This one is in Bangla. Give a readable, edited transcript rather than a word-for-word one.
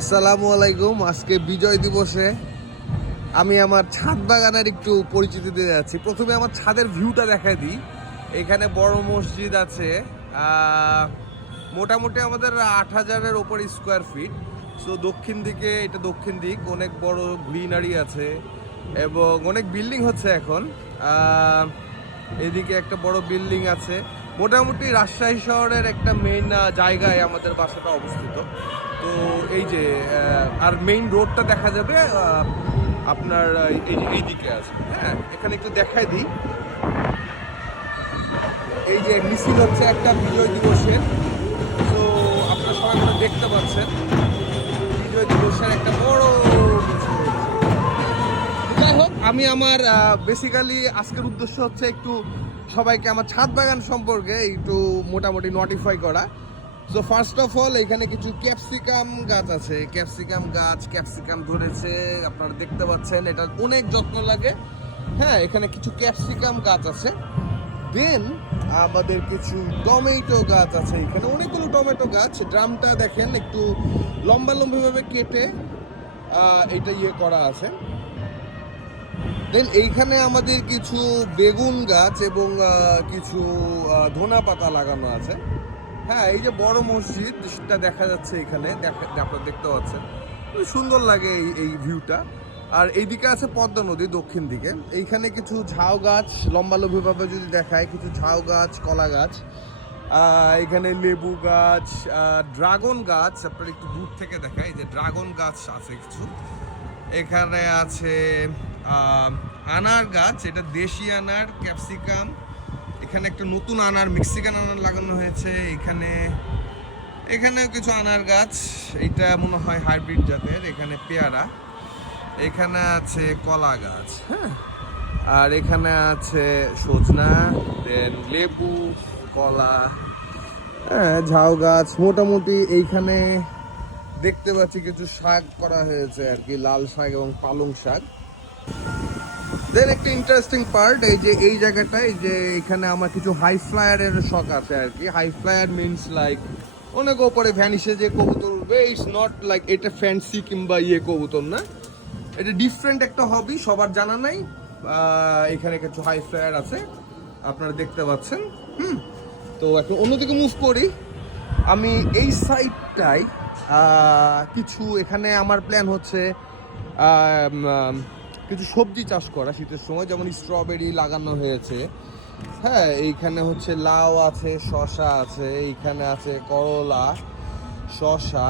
আসসালামু আলাইকুম। আজকে বিজয় দিবসে আমি আমার ছাদ বাগানের একটু পরিচিতি দিতে যাচ্ছি। প্রথমে আমার ছাদের ভিউটা দেখাই দিই। এখানে বড় মসজিদ আছে, মোটামুটি আমাদের 8,000-এর ওপর স্কোয়ার ফিট। সো দক্ষিণ দিকে, এটা দক্ষিণ দিক, অনেক বড় গ্রিনারি আছে এবং অনেক বিল্ডিং হচ্ছে এখন। এদিকে একটা বড় বিল্ডিং আছে। মোটামুটি রাজশাহী শহরের একটা মেইন জায়গায় আমাদের বাসাটা অবস্থিত। তো এই যে আর মেইন রোডটা দেখা যাবে আপনার এই দিকে আছে। হ্যাঁ, এখানে একটু দেখাই দিই। এই যে মিছিল হচ্ছে একটা বিজয় দিবসের। তো আপনারা সবাই মনে দেখতে পাচ্ছেন বিজয় দিবসের একটা বড় মিছিল হচ্ছে। যাই হোক, আমি আমার বেসিক্যালি আজকের উদ্দেশ্য হচ্ছে একটু সবাইকে আমার ছাদ বাগান সম্পর্কে একটু মোটামুটি নোটিফাই করা। সো ফার্স্ট অফ অল, এখানে কিছু ক্যাপসিকাম গাছ আছে। ক্যাপসিকাম ধরেছে, আপনারা দেখতে পাচ্ছেন। এটা অনেক যত্ন লাগে। হ্যাঁ, এখানে কিছু ক্যাপসিকাম গাছ আছে। দেন আমাদের কিছু টমেটো গাছ আছে। এখানে অনেকগুলো টমেটো গাছ। ড্রামটা দেখেন একটু লম্বা ভাবে কেটে এটা করা আছে। দেন এইখানে আমাদের কিছু বেগুন গাছ এবং কিছু ধনা পাতা লাগানো আছে। হ্যাঁ, এই যে বড় মসজিদটা দেখা যাচ্ছে এখানে, আপনারা দেখতে পাচ্ছেন। সুন্দর লাগে এই ভিউটা। আর এইদিকে আছে পদ্মা নদী দক্ষিণ দিকে। এইখানে কিছু ঝাউ গাছ, লম্বালম্বিভাবে যদি দেখায়, কিছু ঝাউ গাছ, কলা গাছ, এখানে লেবু গাছ, ড্রাগন গাছ। আপনার একটু দূর থেকে দেখায়, এই যে ড্রাগন গাছ আছে কিছু। এখানে আছে আনার গাছ, এটা দেশি আনার, ক্যাপসিকাম। এখানে একটা নতুন আনার, মেক্সিকান আনার লাগানো হয়েছে। এখানেও কিছু আনার গাছ, এটা মনে হয় হাইব্রিড জাতের। এখানে পেয়ারা। এখানে আছে কলা গাছ। হ্যাঁ, আর এখানে আছে সজনা, দেন লেবু, কলা, হ্যাঁ, ঝাউ গাছ। মোটামুটি এইখানে দেখতে পাচ্ছি কিছু শাক করা হয়েছে আর কি, লাল শাক এবং পালং শাক। দেন একটা ইন্টারেস্টিং পার্ট, এই যে এই জায়গাটায়, যে এখানে আমার কিছু হাই ফ্লায়ারের শখ আছে আর কি। হাই ফ্লায়ার মিনস লাইক অনেক ওপরে ভ্যানিশে যে কবুতর উঠবে। ইটস নট লাইক এটা ফ্যান্সি কিংবা কবুতর না, এটা ডিফারেন্ট একটা হবি, সবার জানা নাই। এখানে কিছু হাই ফ্লায়ার আছে, আপনারা দেখতে পাচ্ছেন। তো এখন অন্যদিকে মুভ করি। আমি এই সাইডটায় কিছু, এখানে আমার প্ল্যান হচ্ছে কিছু সবজি চাষ করা শীতের সময়, যেমন স্ট্রবেরি লাগানো হয়েছে। হ্যাঁ, এইখানে হচ্ছে লাউ আছে, শসা আছে, এইখানে আছে করলা, শসা,